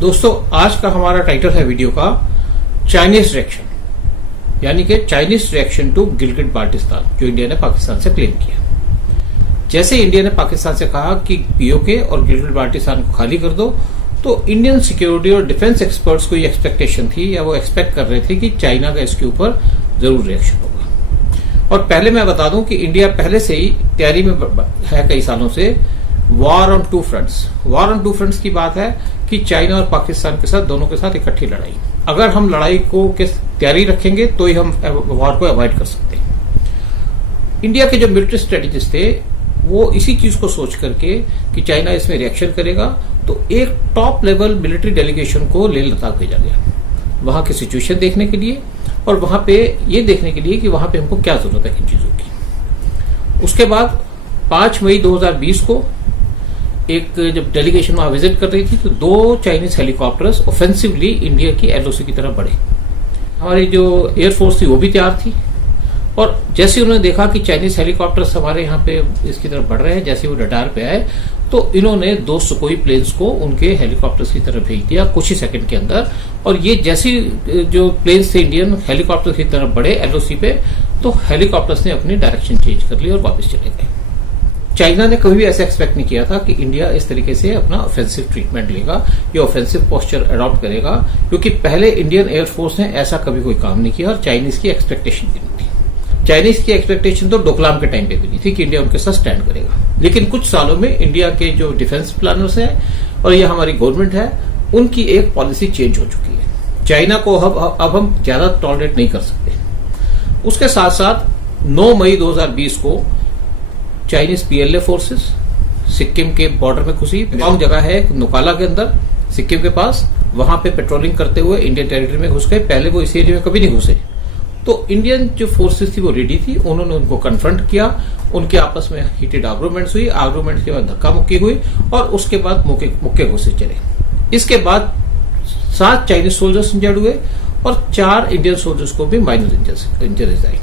दोस्तों, आज का हमारा टाइटल है वीडियो का चाइनीज रिएक्शन, यानी कि Chinese reaction to Gilgit Baltistan, जो इंडिया ने पाकिस्तान से क्लेम किया। जैसे इंडिया ने पाकिस्तान से कहा कि पीओके और गिलगिट बाल्टिस्तान को खाली कर दो, तो इंडियन सिक्योरिटी और डिफेंस एक्सपर्ट्स को ये एक्सपेक्टेशन थी, या वो एक्सपेक्ट कर रहे थे कि चाइना का इसके ऊपर जरूर रिएक्शन होगा। और पहले मैं बता दूं कि इंडिया पहले से ही तैयारी में है कई सालों से war on two fronts. War on two fronts की बात है कि चाइना और पाकिस्तान के साथ, दोनों के साथ इकट्ठी लड़ाई। अगर हम लड़ाई को तैयारी रखेंगे तो ही हम वॉर को अवॉइड कर सकते हैं। इंडिया के जो मिलिट्री स्ट्रेटेजिस्ट थे वो इसी चीज को सोच करके कि चाइना इसमें रिएक्शन करेगा, तो एक टॉप लेवल मिलिट्री डेलीगेशन को लेह लद्दाख भेजा गया, वहां की सिचुएशन देखने के लिए और वहां पे ये देखने के लिए कि वहां पे हमको क्या जरूरत है किन चीजों की। उसके बाद 5 मई 2020 को एक जब डेलीगेशन वहां विजिट कर रही थी, तो 2 चाइनीज हेलीकॉप्टर्स ऑफेंसिवली इंडिया की एलओसी की तरफ बढ़े। हमारी जो एयरफोर्स थी वो भी तैयार थी, और जैसे उन्होंने देखा कि चाइनीज हेलीकॉप्टर्स हमारे यहाँ पे इसकी तरफ बढ़ रहे हैं, जैसे वो रडार पे आए तो इन्होंने 2 सुकोई प्लेन्स को उनके हेलीकॉप्टर्स की तरफ भेज दिया कुछ ही सेकंड के अंदर। और ये जैसी जो प्लेन्स थे इंडियन हेलीकॉप्टर की तरफ बढ़े एलओसी पे, तो हेलीकॉप्टर्स ने अपनी डायरेक्शन चेंज कर ली और वापस चले गए। चाइना ने कभी भी ऐसा एक्सपेक्ट नहीं किया था कि इंडिया इस तरीके से अपना ऑफेंसिव ट्रीटमेंट लेगा या ऑफेंसिव पोस्चर अडॉप्ट करेगा, क्योंकि पहले इंडियन एयरफोर्स ने ऐसा कभी कोई काम नहीं किया और चाइनीज की एक्सपेक्टेशन भी नहीं थी। चाइनीज की एक्सपेक्टेशन तो डोकलाम के टाइम पे भी नहीं थी कि इंडिया उनके साथ स्टैंड करेगा। लेकिन कुछ सालों में इंडिया के जो डिफेंस प्लानर्स हैं और ये हमारी गवर्नमेंट है, उनकी एक पॉलिसी चेंज हो चुकी है। चाइना को अब हम ज्यादा टॉलरेट नहीं कर सकते। उसके साथ साथ 9 मई 2020 को चाइनीज पीएलए फोर्सेस सिक्किम के बॉर्डर में घुसी। लॉन्ग जगह है नुकाला के अंदर सिक्किम के पास, वहां पे पेट्रोलिंग करते हुए इंडियन टेरिटरी में घुस गए। पहले वो इस एरिया में कभी नहीं घुसे। तो इंडियन जो फोर्सेस थी वो रेडी थी, उन्होंने उनको कन्फ्रंट किया, उनके आपस में हीटेड आर्गुमेंट्स हुई, आर्गुमेंट्स के बाद धक्का मुक्की हुई और उसके बाद मुक्के घुसे चले। इसके बाद 7 चाइनीज सोल्जर्स इंजर्ड हुए और 4 इंडियन सोल्जर्स को भी माइनर इंजरीज आई।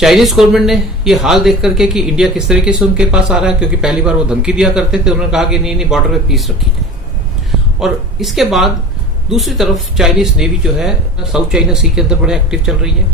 चाइनीज गवर्नमेंट ने ये हाल देख करके कि इंडिया किस तरीके से उनके पास आ रहा है, क्योंकि पहली बार वो धमकी दिया करते थे, उन्होंने कहा कि नहीं बॉर्डर पे पीस रखी जाए। और इसके बाद दूसरी तरफ चाइनीज नेवी जो है साउथ चाइना सी के अंदर बड़े एक्टिव चल रही है,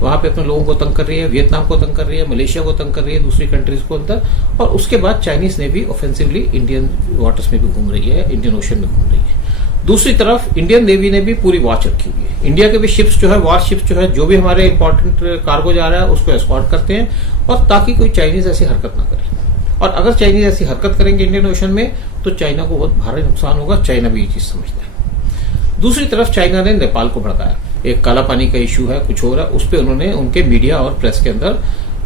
वहां पे अपने लोगों को तंग कर रही है, वियतनाम को तंग कर रही है, मलेशिया को तंग कर रही है, दूसरी कंट्रीज को अंदर। और उसके बाद Chinese navy offensively Indian waters में भी घूम रही है, इंडियन ओशन में घूम रही है। दूसरी तरफ इंडियन नेवी ने भी पूरी वॉच रखी हुई है। इंडिया के भी शिप्स जो है, वॉर शिप्स जो है, जो भी हमारे इंपॉर्टेंट कार्गो जा रहा है उसको एस्कॉर्ट करते हैं, और ताकि कोई चाइनीज ऐसी हरकत ना करे। और अगर चाइनीज ऐसी हरकत करेंगे इंडियन ओशन में तो चाइना को बहुत भारी नुकसान होगा। चाइना भी ये चीज समझता है। दूसरी तरफ चाइना ने नेपाल को भड़काया। एक काला पानी का इश्यू है, कुछ हो रहा है, उस पर उन्होंने उनके मीडिया और प्रेस के अंदर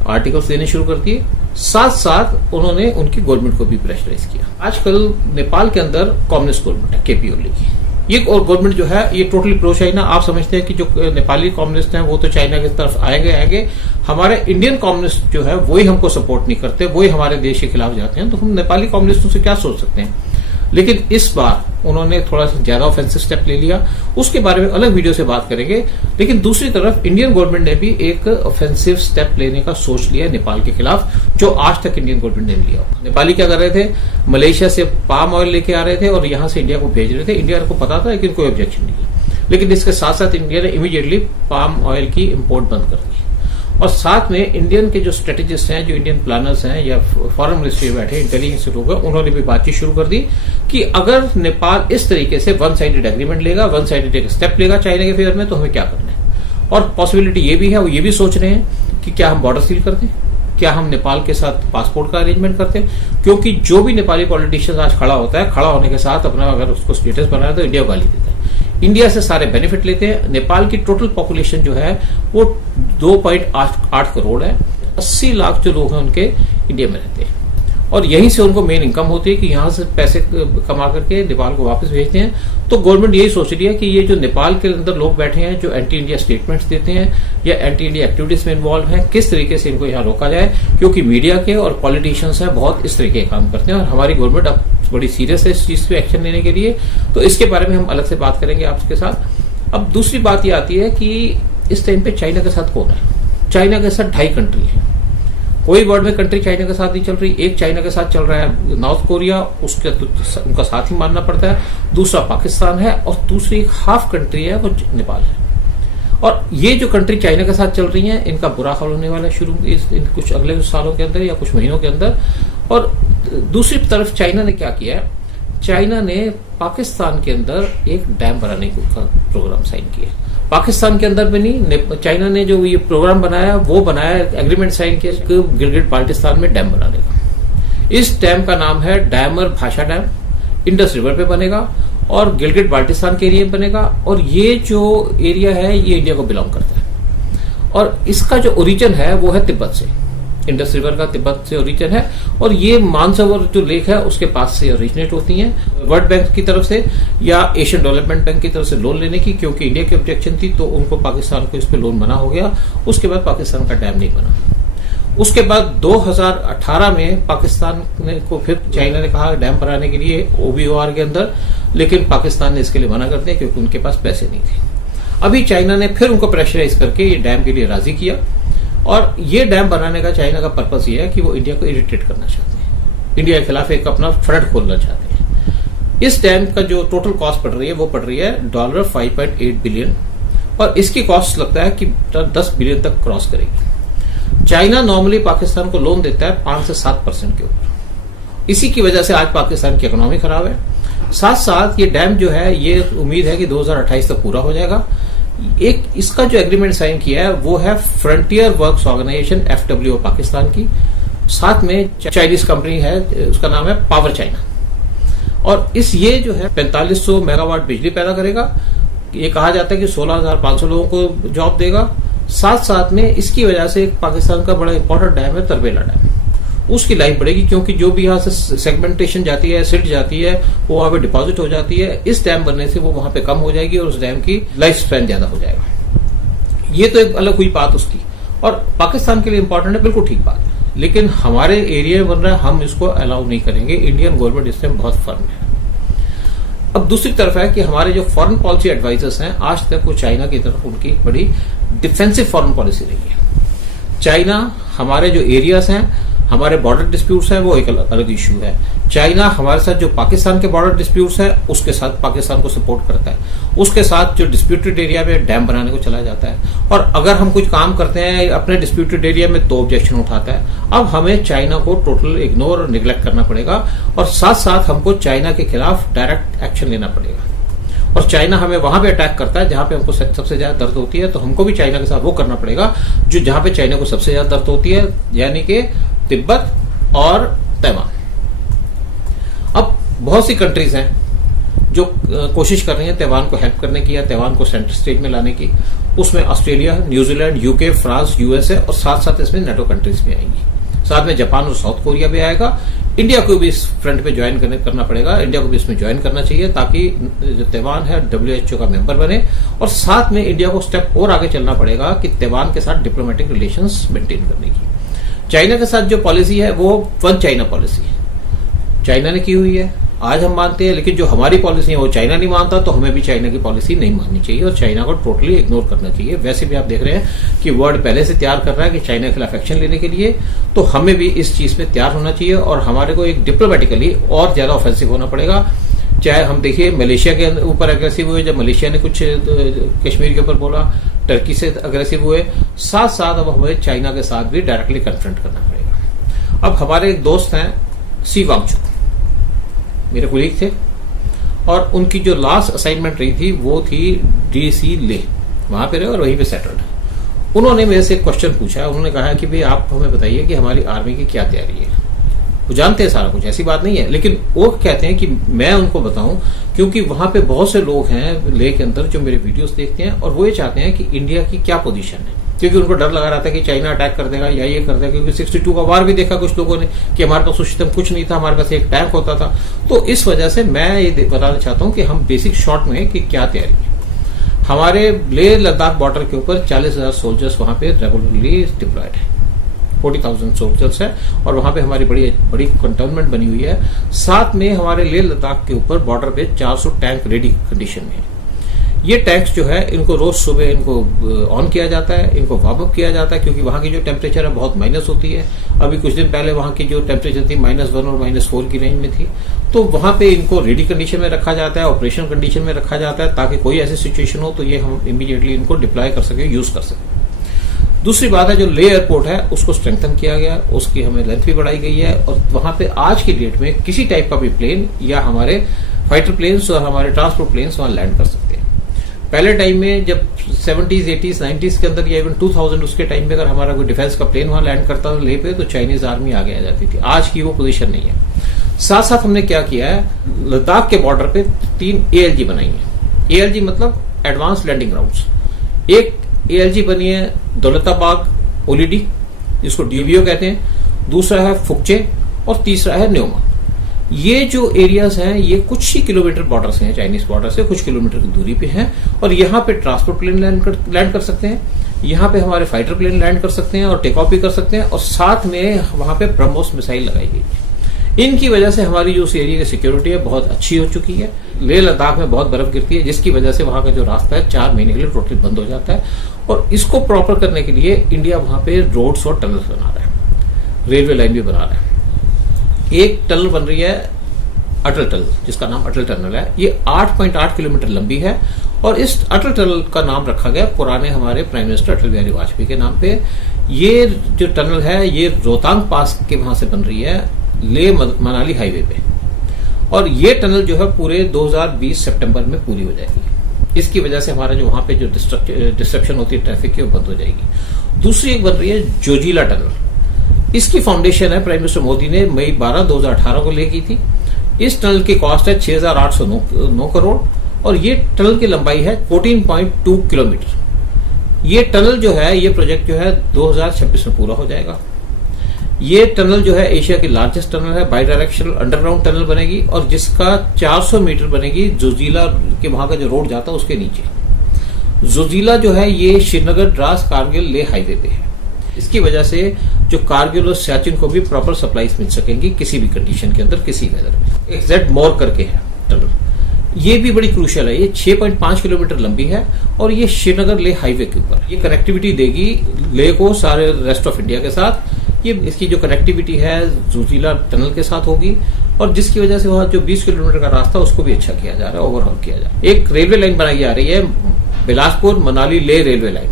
आर्टिकल्स देने शुरू कर दिए। साथ साथ उन्होंने उनकी गवर्नमेंट को भी प्रेशराइज किया। आजकल नेपाल के अंदर कम्युनिस्ट गवर्नमेंट है, केपी ओली की। ये और गवर्नमेंट जो है ये टोटली प्रो चाइना। आप समझते हैं कि जो नेपाली कम्युनिस्ट हैं वो तो चाइना की तरफ आएंगे। हमारे इंडियन कम्युनिस्ट जो है वही हमको सपोर्ट नहीं करते, वही हमारे देश के खिलाफ जाते हैं, तो हम नेपाली कम्युनिस्टों से क्या सोच सकते हैं। लेकिन इस बार उन्होंने थोड़ा सा ज्यादा ऑफेंसिव स्टेप ले लिया, उसके बारे में अलग वीडियो से बात करेंगे। लेकिन दूसरी तरफ इंडियन गवर्नमेंट ने भी एक ऑफेंसिव स्टेप लेने का सोच लिया नेपाल के खिलाफ, जो आज तक इंडियन गवर्नमेंट ने लिया। नेपाली क्या कर रहे थे, मलेशिया से पाम ऑयल लेके आ रहे थे और यहां से इंडिया को भेज रहे थे। इंडिया को पता था लेकिन कोई ऑब्जेक्शन नहीं, लेकिन इसके साथ साथ इंडिया ने इमीडिएटली पाम ऑयल की इम्पोर्ट बंद कर दी। और साथ में इंडियन के जो स्ट्रेटेजिस्ट हैं, जो इंडियन प्लानर्स हैं या फॉरेन मिनिस्ट्री में बैठे इंटेलिजेंस लोग हैं, उन्होंने भी बातचीत शुरू कर दी कि अगर नेपाल इस तरीके से वन साइडेड एग्रीमेंट लेगा, वन साइडेड एक स्टेप लेगा चाइना के फेवर में, तो हमें क्या करना है। और पॉसिबिलिटी ये भी है, वो ये भी सोच रहे हैं कि क्या हम बॉर्डर सील कर दें, क्या हम नेपाल के साथ पासपोर्ट का अरेंजमेंट करते हैं। क्योंकि जो भी नेपाली पॉलिटिशियन आज खड़ा होता है, खड़ा होने के साथ अपना अगर उसको स्टेटस बनाया तो इंडिया को गाली देता है। इंडिया से सारे बेनिफिट लेते हैं। नेपाल की टोटल पॉपुलेशन जो है वो 2.8 करोड़ है। 80 लाख जो लोग हैं उनके इंडिया में रहते हैं, और यहीं से उनको मेन इनकम होती है कि यहां से पैसे कमा करके नेपाल को वापस भेजते हैं। तो गवर्नमेंट यही सोच रही है कि ये जो नेपाल के अंदर लोग बैठे हैं, जो एंटी इंडिया स्टेटमेंट्स देते हैं या एंटी इंडिया एक्टिविटीज में इन्वॉल्व हैं, किस तरीके से इनको यहाँ रोका जाए। क्योंकि मीडिया के और पॉलिटिशियंस हैं बहुत इस तरीके के काम करते हैं, और हमारी गवर्नमेंट अब बड़ी सीरियस है इस चीज पे एक्शन लेने के लिए। तो इसके बारे में हम अलग से बात करेंगे आपके साथ। अब दूसरी बात ये आती है कि इस टाइम पे चाइना के साथ कौन है। चाइना के साथ 2.5 कंट्री है। कोई वर्ल्ड में कंट्री चाइना के साथ नहीं चल रही। एक चाइना के साथ चल रहा है नॉर्थ कोरिया, उसके तो उनका साथ ही मानना पड़ता है। दूसरा पाकिस्तान है और दूसरी एक हाफ कंट्री है वो नेपाल है। और ये जो कंट्री चाइना के साथ चल रही है इनका बुरा हाल होने वाला है शुरू कुछ अगले सालों के अंदर या कुछ महीनों के अंदर। और दूसरी तरफ चाइना ने क्या किया है, चाइना ने पाकिस्तान के अंदर एक डैम बनाने का प्रोग्राम साइन किया। पाकिस्तान के अंदर भी नहीं, चाइना ने जो ये प्रोग्राम बनाया वो बनाया, एग्रीमेंट साइन किया गिलगिट बाल्टिस्तान में डैम बनाने का। इस डैम का नाम है डैमर भाषा डैम, इंडस रिवर पे बनेगा और गिलगिट बाल्टिस्तान के एरिया में बनेगा। और ये जो एरिया है ये इंडिया को बिलोंग करता है और इसका जो ओरिजिन है वो है तिब्बत से, इंडस रिवर का तिब्बत से ओरिजिन है। और ये मानसरोवर जो लेक है उसके पास से ओरिजिनेट होती हैं। वर्ल्ड बैंक की तरफ से या एशियन डेवलपमेंट बैंक की तरफ से लोन लेने की, क्योंकि इंडिया की ऑब्जेक्शन थी तो उनको पाकिस्तान को इस पे लोन मना हो गया। उसके बाद पाकिस्तान का डैम नहीं बना। उसके बाद 2018 में पाकिस्तान को फिर चाइना ने कहा डैम बनाने के लिए OBOR के अंदर, लेकिन पाकिस्तान ने इसके लिए मना कर दिया क्योंकि उनके पास पैसे नहीं थे। अभी चाइना ने फिर उनको प्रेशराइज करके ये डैम के लिए राजी किया। और ये डैम बनाने का चाइना का पर्पस ये है कि वो इंडिया को इरिटेट करना चाहते हैं, इंडिया के खिलाफ एक अपना फ्रंट खोलना चाहते हैं। इस डैम का जो टोटल कॉस्ट पड़ रही है वो पड़ रही है $5.8 बिलियन और इसकी कॉस्ट लगता है कि 10 बिलियन तक क्रॉस करेगी। चाइना नॉर्मली पाकिस्तान को लोन देता है 5 से 7% के ऊपर। इसी की वजह से आज पाकिस्तान की इकोनॉमी खराब है। साथ साथ ये डैम जो है ये उम्मीद है कि 2028 तक पूरा हो जाएगा। एक इसका जो एग्रीमेंट साइन किया है वो है frontier works organisation FWO Pakistan की, साथ में चाइनीज कंपनी है उसका नाम है पावर चाइना। और ये जो है 4500 मेगावाट बिजली पैदा करेगा। ये कहा जाता है कि 16,500 लोगों को जॉब देगा। साथ साथ में इसकी वजह से पाकिस्तान का बड़ा इंपॉर्टेंट डैम है तरबेला डैम, उसकी लाइफ बढ़ेगी क्योंकि जो भी यहाँ से सेगमेंटेशन जाती है, सिल्ट जाती है, वो वहां पे डिपॉजिट हो जाती है। इस डैम बनने से वो वहां पे कम हो जाएगी और उस डैम की लाइफ स्पैन ज्यादा हो जाएगा। ये तो एक अलग हुई बात उसकी, और पाकिस्तान के लिए इंपॉर्टेंट है, बिल्कुल ठीक बात है। लेकिन हमारे एरिया में बन रहा है, हम इसको अलाउ नहीं करेंगे। इंडियन गवर्नमेंट इसमें बहुत फर्म है। अब दूसरी तरफ है कि हमारे जो फॉरेन पॉलिसी एडवाइजर्स हैं आज तक वो चाइना की तरफ उनकी बड़ी डिफेंसिव फॉरेन पॉलिसी रही है। चाइना हमारे जो एरियाज हैं, हमारे बॉर्डर डिस्प्यूट्स हैं, वो एक अलग इश्यू है। चाइना हमारे साथ जो पाकिस्तान के बॉर्डर डिस्प्यूट्स है उसके साथ पाकिस्तान को सपोर्ट करता है, उसके साथ जो डिस्प्यूटेड एरिया में डैम बनाने को चला जाता है। और अगर हम कुछ काम करते हैं अपने डिस्प्यूटेड एरिया में तो ऑब्जेक्शन उठाता है। अब हमें चाइना को टोटल इग्नोर और निगलेक्ट करना पड़ेगा और साथ साथ हमको चाइना के खिलाफ डायरेक्ट एक्शन लेना पड़ेगा। और चाइना हमें वहां पे अटैक करता है जहां पे हमको सबसे ज्यादा दर्द होती है, तो हमको भी चाइना के साथ वो करना पड़ेगा जो जहां पे चाइना को सबसे ज्यादा दर्द होती है, यानी कि तिब्बत और तैवान। अब बहुत सी कंट्रीज हैं जो कोशिश कर रही हैं तैवान को हेल्प करने की या तैवान को सेंटर स्टेज में लाने की। उसमें Australia, New Zealand, UK, France, USA और साथ साथ इसमें NATO कंट्रीज भी आएंगी। साथ में जापान और साउथ कोरिया भी आएगा। इंडिया को भी इस फ्रंट पे ज्वाइन करना पड़ेगा, इंडिया को भी इसमें ज्वाइन करना चाहिए ताकि जो तैवान है WHO का मेंबर बने। और साथ में इंडिया को स्टेप और आगे चलना पड़ेगा कि तैवान के साथ डिप्लोमेटिक रिलेशंस मेंटेन करने की। चाइना के साथ जो पॉलिसी है वो वन चाइना पॉलिसी है, चाइना ने की हुई है, आज हम मानते हैं। लेकिन जो हमारी पॉलिसी है वो चाइना नहीं मानता, तो हमें भी चाइना की पॉलिसी नहीं माननी चाहिए और चाइना को टोटली इग्नोर करना चाहिए। वैसे भी आप देख रहे हैं कि वर्ल्ड पहले से तैयार कर रहा है कि चाइना के खिलाफ एक्शन लेने के लिए, तो हमें भी इस चीज में तैयार होना चाहिए और हमारे को एक डिप्लोमेटिकली और ज्यादा ऑफेंसिव होना पड़ेगा। चाहे हम देखिए मलेशिया के ऊपर अग्रेसिव हुए, जब मलेशिया ने कुछ कश्मीर के ऊपर बोला, टर्की से अग्रेसिव हुए, साथ साथ अब हमें चाइना के साथ भी डायरेक्टली कन्फ्रंट करना पड़ेगा। अब हमारे एक दोस्त हैं सी वांगचुक, मेरे कोलीग थे, और उनकी जो लास्ट असाइनमेंट रही थी वो थी DC ले, वहां पे रहे और वहीं पे सेटल्ड। उन्होंने मेरे से एक क्वेश्चन पूछा। उन्होंने कहा कि भाई आप हमें बताइए कि हमारी आर्मी की क्या तैयारी है। वो जानते हैं सारा कुछ, ऐसी बात नहीं है, लेकिन वो कहते हैं कि मैं उनको बताऊं, क्योंकि वहां पे बहुत से लोग हैं लेह के अंदर जो मेरे वीडियोस देखते हैं और वो ये चाहते हैं कि इंडिया की क्या पोजीशन है, क्योंकि उनको डर लगा रहा था कि चाइना अटैक कर देगा या ये कर देगा। क्योंकि 62 का वार भी देखा कुछ लोगों ने कि हमारे पास सिस्टम कुछ नहीं था, हमारे पास एक टैंक होता था। तो इस वजह से मैं ये बताना चाहता हूं कि हम बेसिक शॉर्ट में कि क्या तैयारी है। हमारे लेह लद्दाख बॉर्डर के ऊपर 40,000 सोल्जर्स वहां पे रेगुलरली डिप्लॉयड है, 40,000 सोल्जर्स है, और वहां पे हमारी बड़ी कंटोनमेंट बनी हुई है। साथ में हमारे लेह लद्दाख के ऊपर बॉर्डर पे 400 टैंक रेडी कंडीशन में है। ये टैंक्स जो है इनको रोज सुबह इनको ऑन किया जाता है, इनको वार्म अप किया जाता है, क्योंकि वहां की जो टेम्परेचर है बहुत माइनस होती है। अभी कुछ दिन पहले वहां की जो टेम्परेचर थी -1 और -4 की रेंज में थी। तो वहां पे इनको रेडी कंडीशन में रखा जाता है, ऑपरेशन कंडीशन में रखा जाता है, ताकि कोई ऐसी सिचुएशन हो तो ये हम इमीडिएटली इनको डिप्लॉय कर सके, यूज कर सके। दूसरी बात है, जो ले एयरपोर्ट है उसको स्ट्रेंथन किया गया, उसकी हमें लेंथ भी बढ़ाई गई है, और वहां पे आज की डेट में किसी टाइप का भी प्लेन या हमारे फाइटर प्लेन्स और हमारे ट्रांसपोर्ट प्लेन्स वहां लैंड कर सकते हैं। पहले टाइम में जब 70s, 80s, 90s के अंदर या इवन 2000 उसके टाइम में अगर हमारा कोई डिफेंस का प्लेन वहां लैंड करता था ले पे, तो चाइनीज आर्मी आगे आ जाती थी। आज की वो पोजीशन नहीं है। साथ साथ हमने क्या किया है, लद्दाख के बॉर्डर पे 3 ALG बनाई है। ALG मतलब एडवांस लैंडिंग ग्राउंड्स। एक ALG बनी है दौलताबाग OLD, जिसको DBO कहते हैं, दूसरा है फुकचे और तीसरा है न्योमा। ये जो एरियाज हैं ये कुछ ही किलोमीटर बॉर्डर से हैं, चाइनीज बॉर्डर से कुछ किलोमीटर की दूरी पे हैं, और यहाँ पे ट्रांसपोर्ट प्लेन लैंड कर सकते हैं, यहाँ पे हमारे फाइटर प्लेन लैंड कर सकते हैं और टेक ऑफ भी कर सकते हैं, और साथ में वहां पे ब्रह्मोस मिसाइल लगाई गई है। इनकी वजह से हमारी जो उस एरिया की सिक्योरिटी है बहुत अच्छी हो चुकी है। लेह लद्दाख में बहुत बर्फ गिरती है, जिसकी वजह से वहां का जो रास्ता है 4 महीने के लिए टोटली बंद हो जाता है, और इसको प्रॉपर करने के लिए इंडिया वहां पे रोड्स और टनल्स बना रहा है, रेलवे लाइन भी बना रहा है। एक टनल बन रही है अटल टनल, जिसका नाम अटल टनल है। ये 8.8 किलोमीटर लंबी है, और इस अटल टनल का नाम रखा गया पुराने हमारे प्राइम मिनिस्टर अटल बिहारी वाजपेयी के नाम पे। ये जो टनल है ये रोहतांग पास के वहां से बन रही है, ले मनाली हाईवे पे, और ये टनल जो है पूरे 2020 सितंबर में पूरी हो जाएगी। इसकी वजह से हमारा जो वहां पे जो डिस्ट्रक्शन होती है ट्रैफिक की, वो बंद हो जाएगी। दूसरी एक बन रही है जोजिला टनल। इसकी फाउंडेशन है प्राइम मिनिस्टर मोदी ने मई 12, 2018 को ले की थी। इस टनल की कॉस्ट है 6,809 करोड़, और ये टनल की लंबाई है 14.2 किलोमीटर। ये टनल जो है, ये प्रोजेक्ट जो है 2026 में पूरा हो जाएगा। ये टनल जो है एशिया की लार्जेस्ट टनल है, बाई डायरेक्शनल अंडरग्राउंड टनल बनेगी, और जिसका 400 मीटर बनेगी जोजिला के वहां का जो रोड जाता है उसके नीचे। जोजिला जो है ये श्रीनगर, द्रास, कारगिल, लेह हाईवे पे है। इसकी वजह से जो कारगिल और सियाचिन को भी प्रॉपर सप्लाईज मिल सकेंगी किसी भी कंडीशन के अंदर, किसी वेदर में। एक जेड मोर करके है टनल, ये भी बड़ी क्रूशियल है। ये 6.5 किलोमीटर लंबी है, और ये श्रीनगर लेह हाईवे के ऊपर ये कनेक्टिविटी देगी लेह को सारे रेस्ट ऑफ इंडिया के साथ। ये इसकी जो कनेक्टिविटी है जोजिला टनल के साथ होगी, और जिसकी वजह से वहां जो 20 किलोमीटर का रास्ता उसको भी अच्छा किया जा रहा है, ओवरऑल किया जा रहा है। एक रेलवे लाइन बनाई जा रही है, बिलासपुर मनाली लेह रेलवे लाइन।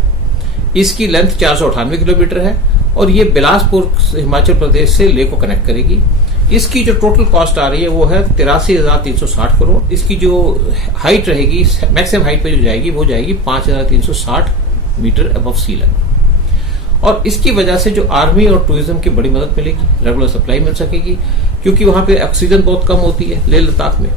इसकी लेंथ 498 किलोमीटर है, और ये बिलासपुर हिमाचल प्रदेश से लेह को कनेक्ट करेगी। इसकी जो टोटल कॉस्ट आ रही है वो है 83,360 करोड़। इसकी जो हाइट रहेगी, मैक्सिमम हाइट पे जो जाएगी वो जाएगी 5,360 मीटर अबव सी लेवल, और इसकी वजह से जो आर्मी और टूरिज्म की बड़ी मदद मिलेगी, रेगुलर सप्लाई मिल सकेगी, क्योंकि वहां पे ऑक्सीजन बहुत कम होती है लेह लद्दाख में।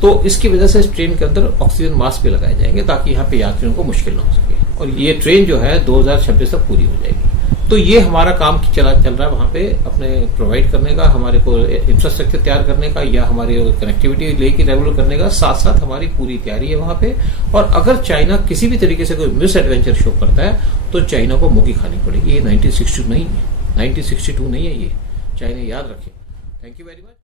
तो इसकी वजह से इस ट्रेन के अंदर ऑक्सीजन मास्क भी लगाए जाएंगे, ताकि यहाँ पे यात्रियों को मुश्किल न हो सके, और ये ट्रेन जो है 2026 तक पूरी हो जाएगी। तो ये हमारा काम चल रहा है वहां पे अपने प्रोवाइड करने का, हमारे को इंफ्रास्ट्रक्चर तैयार करने का, या हमारी कनेक्टिविटी लेके रेगुलर करने का। साथ साथ हमारी पूरी तैयारी है वहां पे, और अगर चाइना किसी भी तरीके से कोई मिस एडवेंचर शो करता है तो चाइना को मुक्की खानी पड़ेगी। ये 1962 नहीं है, 1962 नहीं है, ये चाइना याद रखे। Thank you very much.